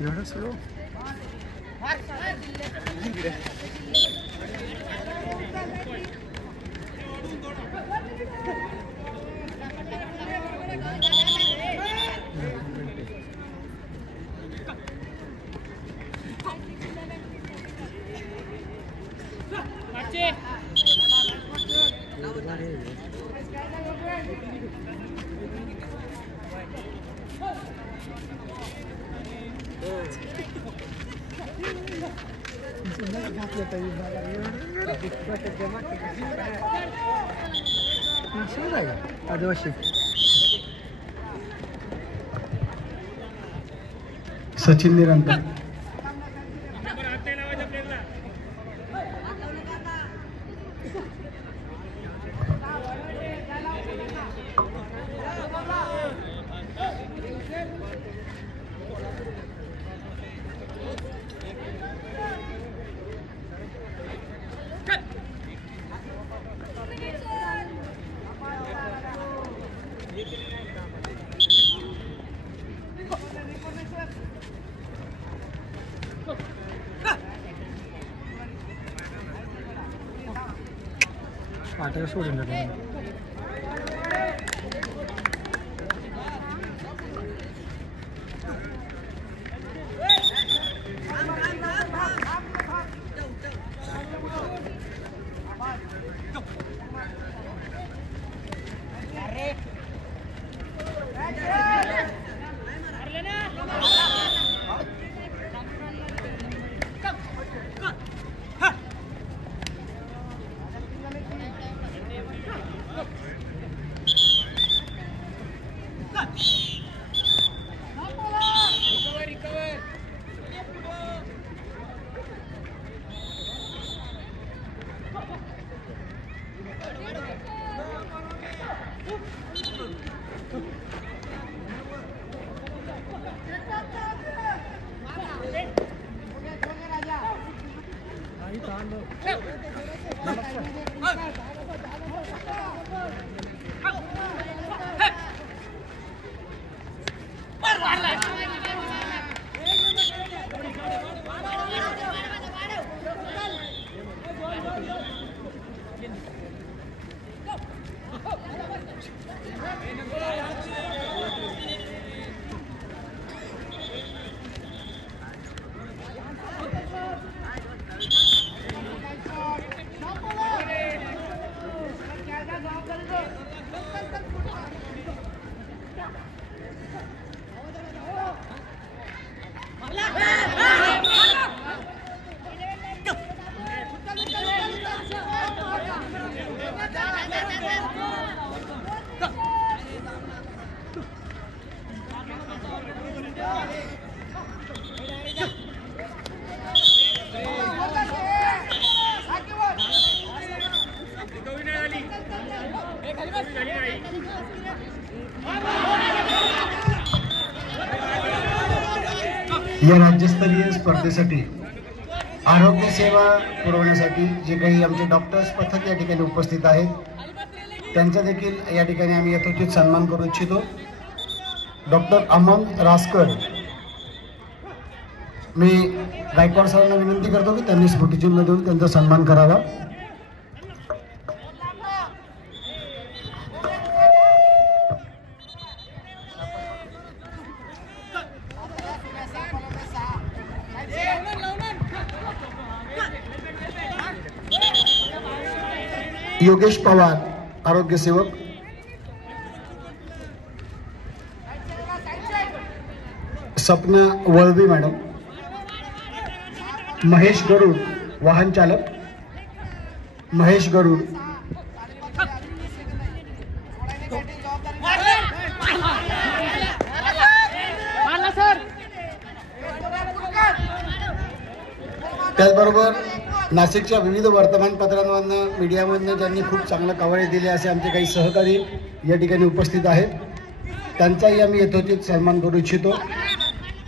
एवढं स्लो आदिवासी सचिन निरंतर आटे सोडून देतो या राज्यस्तरीय स्पर्धेसाठी आरोग्य सेवा पुरवण्यासाठी जे काही आमचे डॉक्टर्स पथक या ठिकाणी उपस्थित आहेत त्यांचा देखील या ठिकाणी आम्ही यथोचित सन्मान करू इच्छितो। डॉक्टर अमन रासकर, मी गायकवाड सरांना विनंती करतो की त्यांनी स्फूर्तिचिन्ह देऊन त्यांचा सन्मान करावा। योगेश पवार आरोग्य सेवक, सपना वळवी मॅडम, महेश गरुड वाहन चालक, महेश गरुड, त्याचबरोबर नाशिकच्या विविध वर्तमानपत्रांमधनं मीडियामधनं ज्यांनी खूप चांगलं कव्हरेज दिले असे आमचे काही सहकारी या ठिकाणी उपस्थित आहेत, त्यांचाही आम्ही यथोचित सन्मान करू इच्छितो।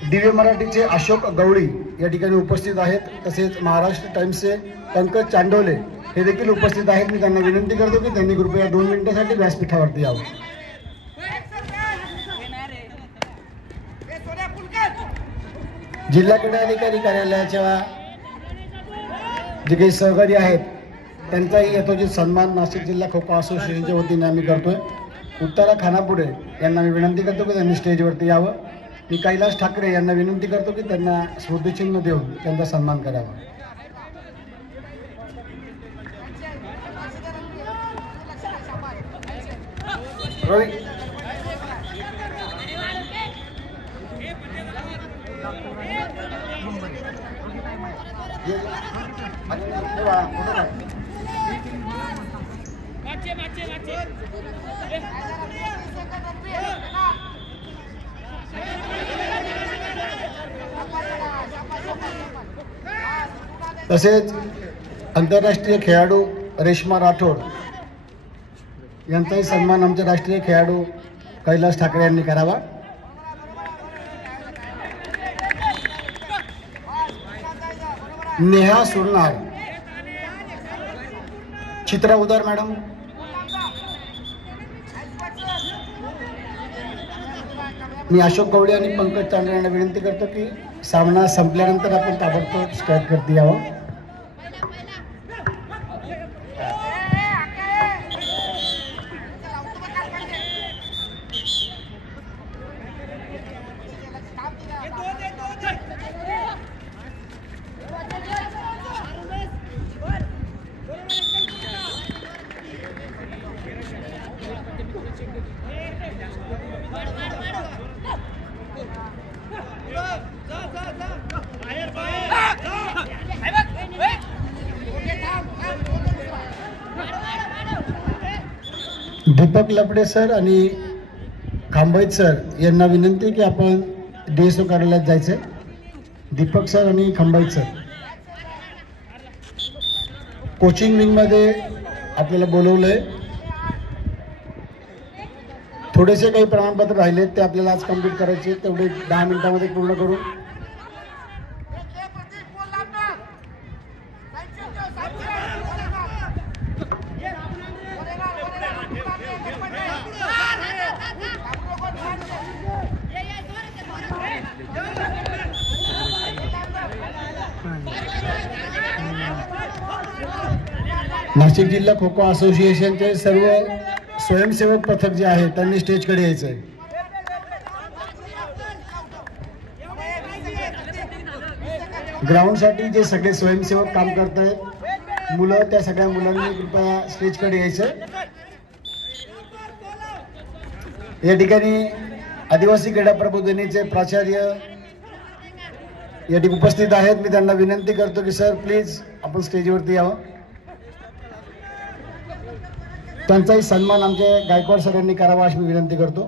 दिव्य मराठीचे अशोक गवळी या ठिकाणी उपस्थित आहेत, तसेच महाराष्ट्र टाइम्सचे पंकज चांडोले हे देखील उपस्थित आहेत। मी त्यांना विनंती करतो की त्यांनी कृपया 2 मिनिटांसाठी व्यासपीठावरती यावं। जिल्हा क्रीडा अधिकारी कार्यालयाच्या जे काही सहकारी आहेत त्यांचाही यथोचित सन्मान नाशिक जिल्हा खो खो असोसिएशनच्या वतीने आम्ही करतोय। उत्तरा खानापुरे यांना मी विनंती करतो की त्यांनी स्टेजवरती यावं। मी कैलास ठाकरे यांना विनंती करतो की त्यांना स्मृतिचिन्ह देऊन त्यांचा सन्मान करावा। तसेच आंतरराष्ट्रीय खेळाडू रेश्मा राठोड यांचाही सन्मान आमचे राष्ट्रीय खेळाडू कैलास ठाकरे यांनी करावा। नेहा सुरनार, चित्रा उदार मॅडम, मी अशोक गवळी आणि पंकज चांडे यांना विनंती करतो की सामना संपल्यानंतर आपण ताबडतोब स्टार्ट करते यावं। दीपक लपडे सर आणि खांबैत सर यांना विनंती की आपण DSO कार्यालयात जायचंय। दीपक सर आणि खांबैत सर कोचिंग विंग मध्ये आपल्याला बोलवलंय। थोडेसे काही प्रमाणपत्र राहिले ते आपल्याला आज कंप्लीट करायचे, तेवढे 10 मिनिटांमध्ये पूर्ण करू। नाशिक जिल्हा खो खो असोसिएशनचे सर्व स्वयंसेवक पथक जे आहे त्यांनी स्टेजकडे यायचं आहे। ग्राउंडसाठी जे सगळे स्वयंसेवक काम करत आहेत मुलं, त्या सगळ्या मुलांनी कृपया स्टेजकडे यायचं। या ठिकाणी आदिवासी क्रीडा प्रबोधिनीचे प्राचार्य या ठिकाणी उपस्थित आहेत। मी त्यांना विनंती करतो की सर प्लीज आपण स्टेजवरती यावं। त्यांचाही सन्मान आमचे गायकवाड सर यांनी करावा अशी मी विनंती करतो।